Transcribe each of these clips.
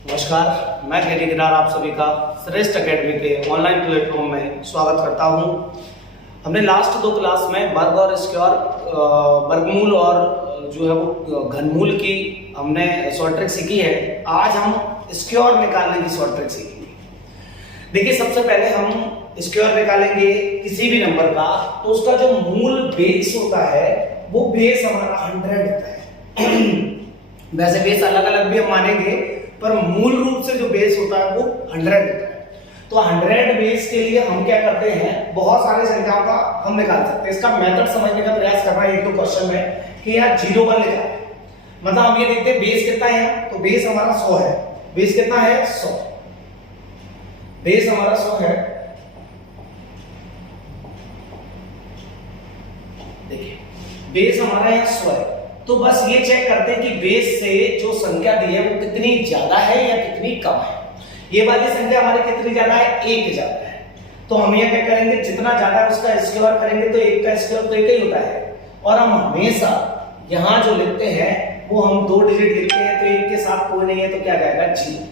नमस्कार, मैं केडी किरार आप सभी का श्रेष्ठ एकेडमी के ऑनलाइन प्लेटफॉर्म में स्वागत करता हूं। हमने लास्ट 2 क्लास में वर्ग और स्क्वायर, वर्गमूल और जो है वो घनमूल की हमने शॉर्ट ट्रिक सीखी है। आज हम स्क्वायर निकालने की शॉर्ट ट्रिक सीखेंगे। देखिए, सबसे पहले हम स्क्वायर निकालेंगे किसी भी नंबर का, तो उसका जो मूल बेस होता है वो बेस हमारा 100 होता है। वैसे बेस अलग अलग भी हम मानेंगे, पर मूल रूप से जो बेस होता है वो 100 होता है। तो 100 बेस के लिए हम क्या करते हैं, बहुत सारी संख्याओं का हम निकाल सकते हैं। इसका मेथड समझने का प्रयास करना है। एक तो क्वेश्चन है कि यार 0 1 लिखा है, मतलब हम ये देखते हैं बेस कितना है, तो बेस हमारा 100 है। बेस कितना है? 100। बेस हमारा 100 है। देखिए, बेस हमारा 100 है, तो बस ये चेक करते हैं कि बेस से जो संख्या दी है वो कितनी ज्यादा है या कितनी कम है। ये वाली संख्या हमारी कितनी ज्यादा है? 1 ज्यादा है। तो हम ये क्या करेंगे, जितना ज्यादा है उसका स्क्वायर करेंगे, तो 1 का स्क्वायर तो 1 ही होता है। और हम हमेशा यहां जो लिखते हैं वो हम 2 डिजिट लिखते हैं, तो 1 के साथ कोई नहीं है तो क्या जाएगा? 0।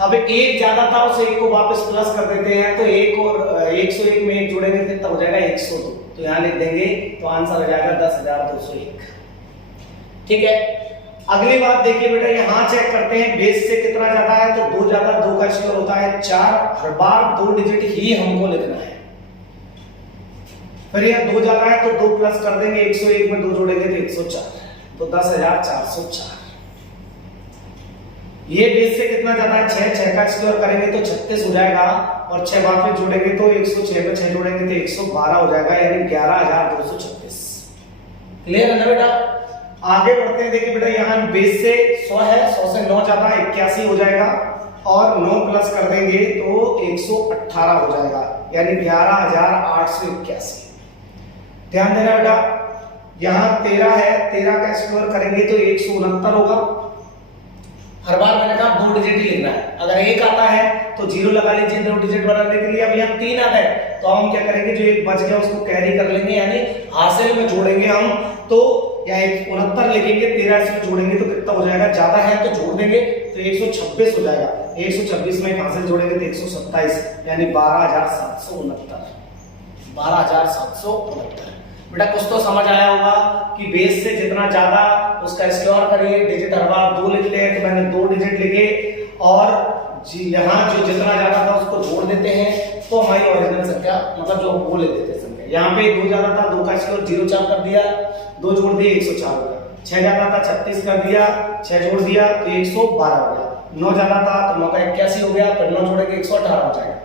अब 1 ज्यादा था, उस 1 को वापस प्लस कर देते हैं, तो 1 और 101 में 1 जोड़ेंगे कितना हो जाएगा? 102। तो यहां लिख देंगे, तो आंसर हो जाएगा 10,201। ठीक है। अगली बात देखिए बेटा, यहां चेक करते हैं बेस से कितना ज्यादा है, तो 2 ज्यादा, 2 का स्क्वायर होता है 4। हर बार 2 डिजिट ही हमको लिखना है। फिर यह 2 ज्यादा है तो 2 प्लस कर देंगे, 101 में 2 जोड़ेंगे तो 104, तो 10,404। ये बेस से कितना ज्यादा है? 6 का स्क्वायर करेंगे तो 36 हो जाएगा, और 6 वापस जोड़ेंगे तो 106 में 6 जोड़ेंगे तो 112 हो जाएगा, यानी 11,236। क्लियर है ना बेटा? आगे बढ़ते हैं। देखिए बेटा, यहाँ बेस से 100 है, 100 से 9 ज्यादा 81 हो जाएगा, और 9 प्लस कर देंगे तो 118 हो जाएगा, यानी 11,881। ध्यान देना बेटा, यहाँ 13 है, 13 का स्क्वायर करेंगे तो 169 होगा। हर बार मैंने कहा 2 डिजिट ही लिखना है। अगर 1 आता है तो 0 लगा लीजिए 2 डिजिट बनाने के लिए। अब यहाँ 3 आता है तो हम क्या करेंगे, जो 1 बच गया उसको कैरी कर लेंगे, यानी हासिल में जोड़ेंगे हम। तो यहाँ 69 लिखेंगे, 13 से जोड़ेंगे तो कितना हो जाएगा? ज्यादा है तो जोड़ देंगे तो 126 हो जाएगा। 126 में हासिल जोड़ेंगे तो 127, यानी 12,769। 12,769। बेटा कुछ तो समझ आया होगा कि बेस से जितना ज्यादा उसका स्क्वायर करिए, डिजिट हर बार 2 लिखते हैं, तो मैंने 2 डिजिट लिखे, और यहाँ जो जितना ज्यादा था उसको जोड़ देते हैं, तो हमारी ओरिजिनल संख्या, मतलब जो वो ले देते हैं संख्या। यहाँ पे 2 ज्यादा था, 2 का स्क्वायर 0,4 कर दिया, 2 जोड़ दिए 104 हो गया। 6 ज्यादा था, 36 कर दिया, 6 जोड़ दिया तो 112 हो गया। 9 ज्यादा था तो 9 का 81 हो गया, फिर 9 जोड़ेंगे 118 हो जाएगा।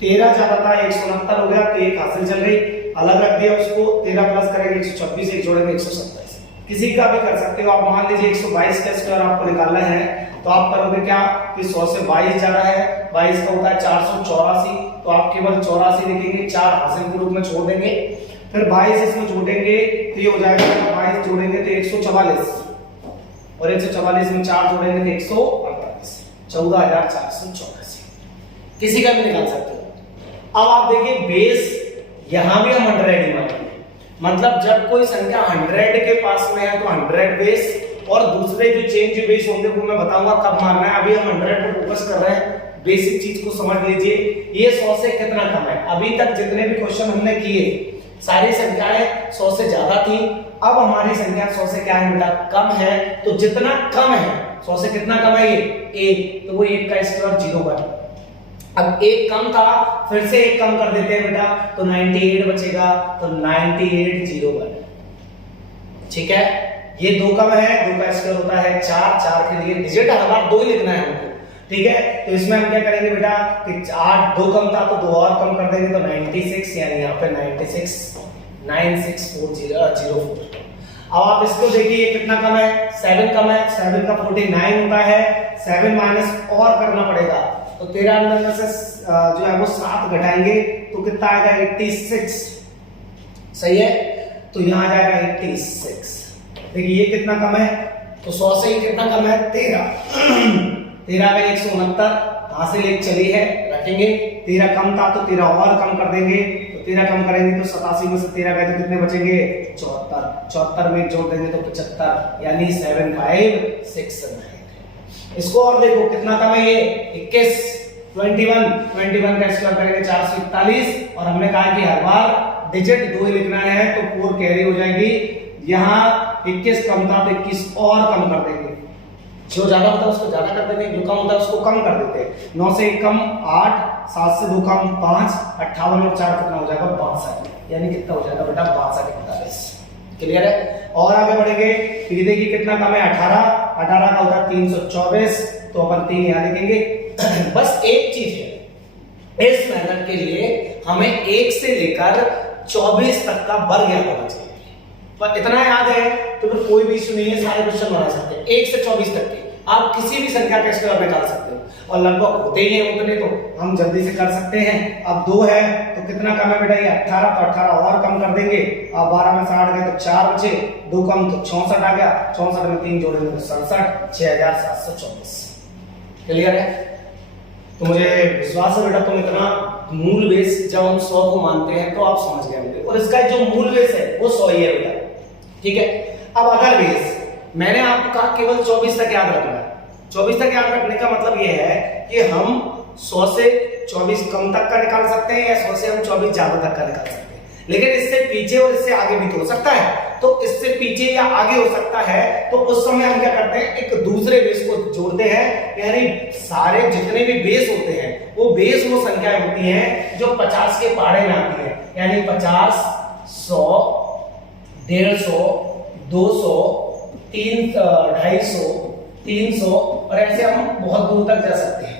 13 ज्यादा था, 169 हो गया, तो 1 हासिल चल गई, अलग रख दिया उसको। 13 प्लस करेंगे 126, 1 जोड़ेंगे 127। किसी का भी कर सकते हो आप। मान लीजिए 122 का स्क्वायर आपको निकालना है, तो आप करोगे क्या कि 100 से 22 ज्यादा है, 22 का होता है 484, तो आप केवल 84 लिखेंगे, 4 हासिल के रूप में छोड़ देंगे, फिर 22 इसमें जोड़ेंगे तो ये हो जाएगा, 22 जोड़ेंगे तो 144, और 144 में 4 जोड़ेंगे तो 148, 14,484। किसी का भी निकाल सकते हो। अब आप देखिए, बेस यहां भी हम 100 ही मानेंगे, मतलब जब कोई संख्या 100 के पास में है तो 100 बेस, और दूसरे जो चेंज बेस होंगे वो मैं बताऊंगा कब मानना है। अभी हम 100 पे फोकस कर रहे हैं। बेसिक चीज को समझ लीजिए, ये 100 से कितना कम है। अभी तक जितने भी क्वेश्चन हमने किए, सारी संख्याएं 100 से ज्यादा थी। अब हमारी संख्या 100 से क्या है बेटा? कम है। तो जितना कम है, 100 से कितना कम है? ये 1, तो वो 1 का स्क्वायर 0 बना। अब 1 कम था, फिर से 1 कम कर देते हैं बेटा, तो 98 बचेगा, तो 98 0 बना। ठीक है, ये 2 कम है, 2 का स्क्वायर होता है 4। 4 के लिए डिजिट हर बार 2 ही लिखना है हमको। ठीक है, तो इसमें हम क्या करेंगे बेटा कि 8 2 कम था तो 2 और कम कर देंगे, तो 96, यानी यहाँ पे 96 964004। अब आप इसको देखिए कितना कम है? 7 कम है। 7 का 49 होता है, 7 माइनस और करना पड़ेगा, तो 13 में से जो है वो 7 घटाएंगे तो कितना आएगा? 86। सही है, तो यहाँ आ जाएगा 86। देखिए ये कितना कम है, तो 100 से ही कितना कम है? 13। 13 में 169, हासिल 1 चली है, रखेंगे। 13 कम था तो 13 और कम कर देंगे, तो 13 कम करेंगे तो 87 में से 13 गए तो कितने बचेंगे? 74। 74 में जोड़ देंगे तो 75, यानी 7569। इसको और देखो कितना कम है ये 21, 21 का स्क्वायर करेंगे 441 और हमने कहा कि हर बार डिजिट 2 ही लिखना है तो 4 कैरी हो जाएगी। यहाँ 21 कम था तो 21 और कम कर देंगे, जो ज्यादा होता है उसको ज्यादा कर देंगे, जो कम होता है उसको कम कर देते हैं। 9 से 1 कम 8, 7 से 2 कम 5, 58 और 4 कितना हो जाएगा 62, यानी कितना हो जाएगा बेटा 62, क्लियर है। और आगे बढ़ेंगे तो ये देखिए कितना कम है 18 का होता है 324, तो अपन 3 यहाँ लिखेंगे। बस एक चीज है, इस मेथड के लिए हमें 1 से लेकर 24 तक का वर्ग याद होना चाहिए, पर इतना याद है तो फिर कोई भी इश्यू नहीं है, सारे क्वेश्चन बना सकते हैं। 1 से 24 तक के आप किसी भी संख्या का स्क्वायर निकाल सकते हो और लगभग होते ही है उतने, तो हम जल्दी से कर सकते हैं। अब 2 है तो कितना कम है बेटा ये 18, तो 18 और कम कर देंगे। अब 12 में 60 गए तो 4 बचे, 2 कम तो 64 आ गया, 64 में 3 जोड़ेंगे तो 67, 6724, क्लियर है। तो मुझे विश्वास है बेटा तुम इतना मूल बेस जब हम 100 को मानते हैं तो आप समझ गए होंगे, और इसका जो मूल बेस है वो 100 ही है बेटा, ठीक है। अब अगर बेस मैंने आपको कहा केवल 24 तक याद रखना है, 24 तक याद रखने का मतलब ये है कि हम 100 से 24 कम तक का निकाल सकते हैं या 100 से हम 24 ज्यादा तक का निकाल सकते हैं, लेकिन इससे पीछे और इससे आगे भी तो हो सकता है। तो इससे पीछे या आगे हो सकता है तो उस समय हम क्या करते हैं, एक दूसरे बेस को जोड़ते हैं, यानी सारे जितने भी बेस होते हैं वो बेस वो संख्याएं होती हैं जो 50 के पहाड़े में आती हैं, यानी 50, 100, 150, 200, 250, 300 और ऐसे हम बहुत दूर तक जा सकते हैं,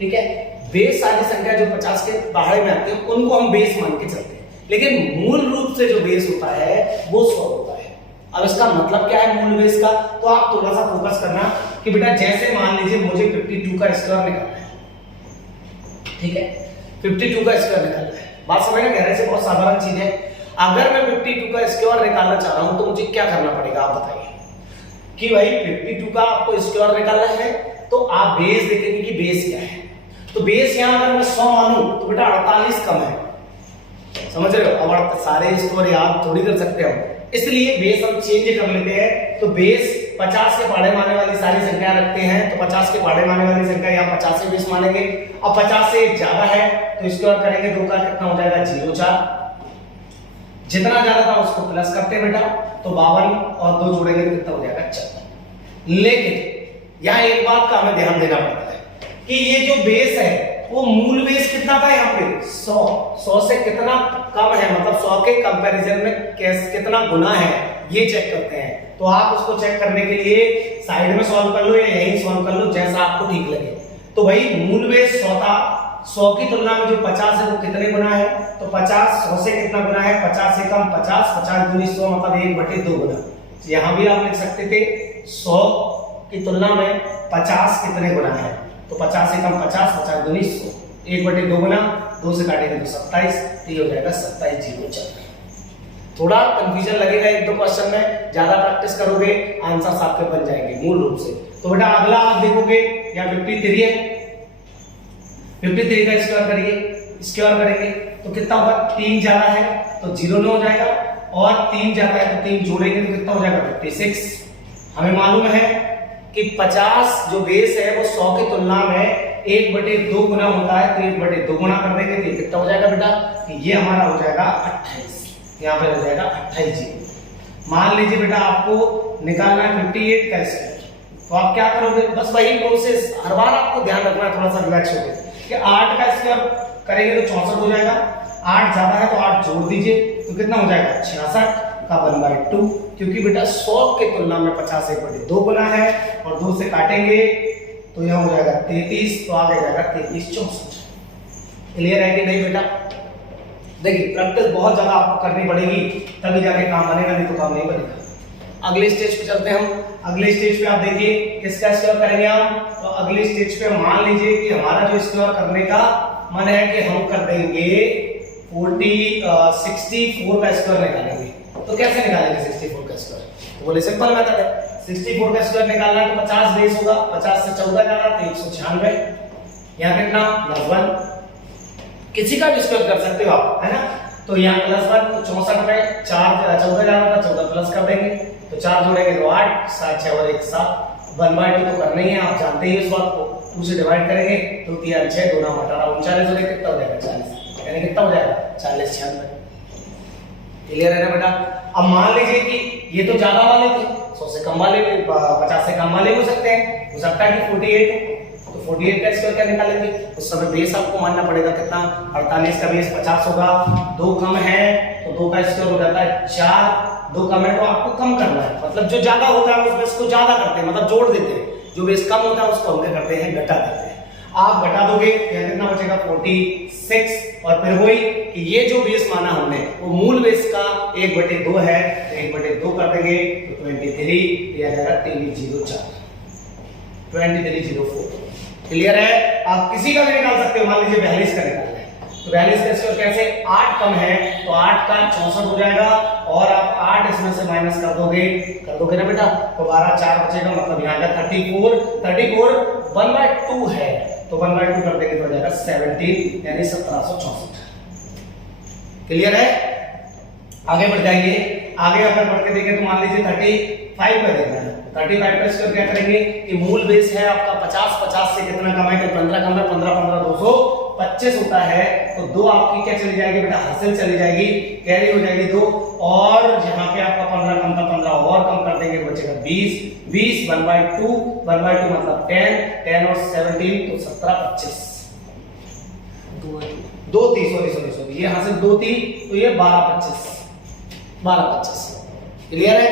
ठीक है। बेस सारी संख्या जो 50 के पहाड़े में आती है उनको हम बेस मान के चलते हैं, लेकिन मूल रूप से जो बेस होता है वो 100 होता है। अब इसका मतलब क्या है मूल बेस का, तो आप थोड़ा सा फोकस करना कि बेटा जैसे मान लीजिए मुझे 52 का स्क्वायर निकालना है, ठीक है, 52 का स्क्वायर निकालना है, बात समझ में गहराई से, बहुत साधारण चीज है। अगर मैं 52 का स्क्वायर निकालना चाह रहा हूं तो मुझे क्या करना पड़ेगा, आप बताइए कि भाई 52 का आपको स्क्वायर निकालना है तो आप बेस देखेंगे कि बेस क्या है। तो बेस यहां अगर मैं 100 मानूं तो बेटा 48 कम है, समझ रहे हो। अब सारे स्क्वायर याद थोड़ी कर सकते हो, इसलिए बेस हम चेंज कर लेते हैं। तो बेस 50 के पहाड़े माने वाली सारी संख्या रखते हैं, तो 50 के पहाड़े माने वाली संख्या यहाँ 50 से 20 मानेंगे। अब 50 से ज्यादा है तो स्क्वायर करेंगे, 2 का कितना हो जाएगा 04, जितना ज्यादा था उसको प्लस करते हैं बेटा, तो 52 और 2 जोड़ेंगे तो कितना हो जाएगा 54। लेकिन यहाँ एक बात का हमें ध्यान देना पड़ता है कि ये जो बेस है वो मूल बेस कितना था यहाँ पे 100 से कितना कम है, मतलब 100 के कंपैरिजन में कितना गुना है ये चेक करते हैं। तो आप उसको चेक करने के लिए साइड में सॉल्व कर लो या यहीं सॉल्व कर लो, जैसा आपको ठीक लगे। तो भाई मूल बेस 100 था, 100 की तुलना में जो 50 है वो कितने गुना है, तो 50 100 से कितना गुना है, 50 से कम 50, 50 दूनी 100 मतलब 1/2 गुना। यहां भी आप लिख सकते थे 100 की तुलना में 50 कितने गुना है, तो 50 से कम 50, 50 दूनी 100, 1/2 गुना, 2 से काटेंगे तो 27, तो ये हो जाएगा 2704। थोड़ा कंफ्यूजन लगेगा 1-2 क्वेश्चन में, ज्यादा प्रैक्टिस करोगे आंसर्स आपके बन जाएंगे मूल रूप से। तो बेटा अगला आप देखोगे यहाँ 53 है, 53 का स्क्वायर करिए, स्क्वायर करेंगे तो कितना होगा, 3 ज्यादा है तो 0 हो जाएगा, और 3 ज्यादा है तो 3 जोड़ेंगे तो कितना हो जाएगा 56। हमें मालूम है कि 50 जो बेस है वो 100 की तुलना में 1/2 गुना होता है, तो 1/2 गुना कर देंगे तो कितना हो जाएगा बेटा, ये हमारा हो जाएगा 28, यहाँ पे हो जाएगा 28। मान लीजिए बेटा आपको निकालना है 58 का स्क्वायर, तो आप क्या करोगे, बस वही प्रोसेस, हर बार आपको ध्यान रखना है, थोड़ा सा रिलैक्स होकर कि 8 का स्क्वायर करेंगे तो 64 हो जाएगा, 8 ज्यादा है तो 8 जोड़ दीजिए तो कितना हो जाएगा 66 का 1/2, क्योंकि बेटा 100 की तुलना में 50 1/2 गुना है, और 2 से काटेंगे तो यह हो जाएगा 33, तो आगे जाएगा 33 64। क्लियर है कि नहीं बेटा। देखिए प्रैक्टिस बहुत ज्यादा आपको करनी पड़ेगी तभी जाके काम बनेगा, नहीं तो काम नहीं बनेगा। अगले स्टेज पे चलते हैं हम। अगले स्टेज पे आप देखिए किसका स्क्वायर करेंगे हम, तो अगले स्टेज पे मान लीजिए कि हमारा जो स्क्वायर करने का मन है कि हम कर देंगे 64 का स्क्वायर निकालेंगे। तो कैसे निकालेंगे 64 का स्क्वायर, तो बोले सिंपल मेथड है, 64 का स्क्वायर निकालना है तो 50 बेस होगा, 50 से 14 जाना तो 196, यहाँ कितना +1, किसी का भी स्क्वायर कर सकते हो आप, है ना। तो यहाँ +1 तो 64 में 4 14 जाना था, 14 प्लस कर देंगे तो 4 जोड़ेंगे तो 8, 7 6 और 1 7, 1/2 तो करना ही है, आप जानते ही इस बात को। 2 से डिवाइड करेंगे तो 3 6 2 9 18 39 हो जाएगा, कितना हो जाएगा 40, यानी कितना हो जाएगा 40 96। क्लियर है ना बेटा। अब मान लीजिए कि ये तो ज्यादा वाले थे, 100 से कम वाले 50 से कम वाले हो सकते हैं, हो सकता है कि 48 है, तो 48 का स्क्वायर क्या निकालेंगे, उस समय बेस आपको मानना पड़ेगा कितना, 48 का बेस 50 होगा, 2 कम है तो 2 का स्क्वायर हो जाता है 4, 2 कम है तो आपको कम करना है, मतलब जो ज्यादा होता है उस बेस को ज्यादा करते हैं, मतलब जोड़ देते हैं, जो बेस कम होता है उसको हम क्या करते हैं, घटा देते हैं। आप घटा दोगे या कितना बचेगा 46, और फिर वही कि ये जो बेस माना हमने वो मूल बेस का 1/2 है, तो 1/2 कर देंगे तो 23 आ जाएगा 2304 2304। क्लियर है। आप किसी का भी निकाल सकते हो, मान लीजिए 42 का निकालना है तो 42 का स्क्वायर कैसे, 8 कम है तो 8 का 64 हो जाएगा, और आप 8 इसमें से माइनस कर दोगे ना बेटा, तो 12 4 बचेगा, मतलब यहाँ का 34 1/2 है तो 1/2 कर देंगे तो हो जाएगा 17, यानी 1764। क्लियर है। आगे बढ़ जाइए, आगे अगर बढ़ के देखें तो मान लीजिए 35 का देखना है, 35 का स्क्वायर क्या करेंगे कि मूल बेस है आपका 50 से कितना कम है, 15 कम है, 15 225 होता है, तो 2 आपकी क्या चली जाएगी बेटा, हासिल चली जाएगी, कैरी हो जाएगी 2, और जहां पे आपका 15 कम था 15 और कम कर देंगे तो बचेगा 20 1/2 मतलब 10 और 17 तो 17 25 2 थी, सॉरी ये हासिल 2 थी तो ये 12 25। क्लियर है।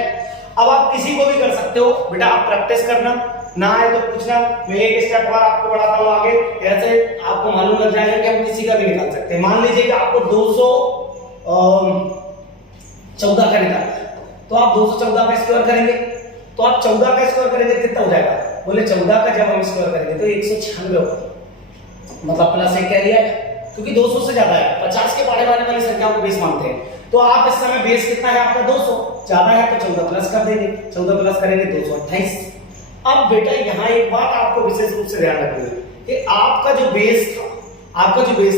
अब आप किसी को भी कर सकते हो बेटा, आप प्रैक्टिस करना, ना आए तो पूछना, मैं एक स्टेप और आपको बढ़ाता हूं आगे, ऐसे आपको मालूम लग जाएगा कि हम किसी का भी निकाल सकते हैं। मान लीजिए कि आपको 214 का निकालना है, तो आप 214 का स्क्वायर करेंगे, तो आप 14 का स्क्वायर करेंगे कितना हो जाएगा, बोले 14 का जब हम स्क्वायर करेंगे तो 196 होगा, मतलब प्लस 1 क्या लिया है, क्योंकि 200 से ज्यादा है, 50 के बारे वाली संख्या को बेस मानते हैं, तो आप इस समय बेस कितना है आपका 200, ज्यादा है तो 14 प्लस कर देंगे, 14 प्लस करेंगे 228। अब बेटा यहाँ एक बात आपको विशेष रूप से ध्यान रखनी है कि आपका जो बेस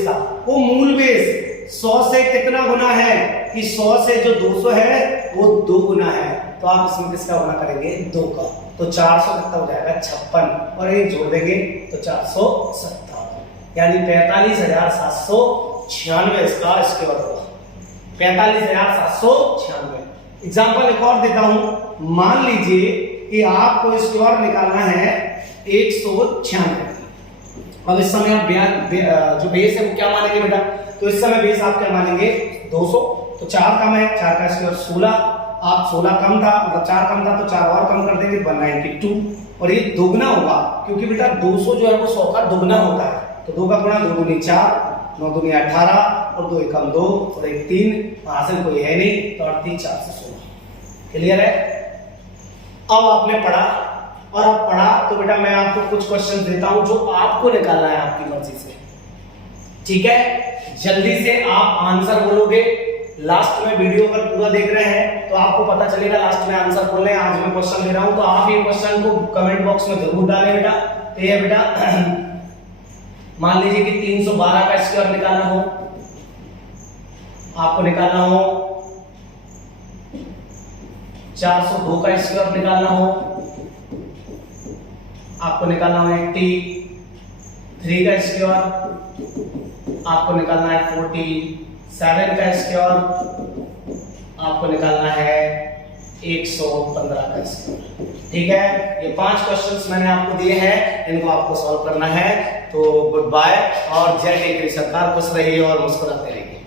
था वो मूल बेस 100 से कितना गुना है, कि 100 से जो 200 है वो 2 गुना है, तो आप इसमें किसका गुना करेंगे 2 का, तो 400 कितना हो जाएगा 56, और एक जोड़ देंगे तो 457, यानी 45,796 इसका स्क्वायर होगा, 45,796। एग्जाम्पल एक और देता हूं, मान लीजिए कि आपको स्क्वायर निकालना है 196। अब इस समय आप जो बेस है वो क्या मानेंगे बेटा, तो इस समय बेस आप क्या मानेंगे 200, तो 4 कम है, 4 का स्क्वायर 16, आप 16 कम था मतलब 4 कम था तो 4 और कम कर देंगे 192, और ये दोगुना होगा क्योंकि बेटा 200 जो है वो 100 का दोगुना होता है, तो 2 का गुणा 2 दूनी 4 9 दूनी 18 और 2 एकम 2 और 1 3, हासिल कोई है नहीं तो 38 4 से 16। क्लियर है। अब आपने पढ़ा, और अब पढ़ा तो बेटा मैं आपको कुछ क्वेश्चन देता हूं जो आपको निकालना है आपकी मर्जी से, ठीक है। जल्दी से आप आंसर बोलोगे, लास्ट में वीडियो अगर पूरा देख रहे हैं तो आपको पता चलेगा लास्ट में आंसर बोलने। आज मैं क्वेश्चन दे रहा हूं तो आप ये क्वेश्चन को कमेंट बॉक्स में जरूर डालें बेटा। तो ये बेटा मान लीजिए कि 312 का स्क्वायर निकालना हो, आपको निकालना हो 402 का स्क्वायर निकालना हो, आपको निकालना हो 83 का स्क्वायर, आपको निकालना है 47 का स्क्वायर, आपको निकालना है 115 का स्क्वायर। ठीक है, ये 5 क्वेश्चंस मैंने आपको दिए हैं, इनको आपको सॉल्व करना है। तो गुड बाय और जय हिंद सरकार, खुश रहिए और मुस्कुराते रहिए।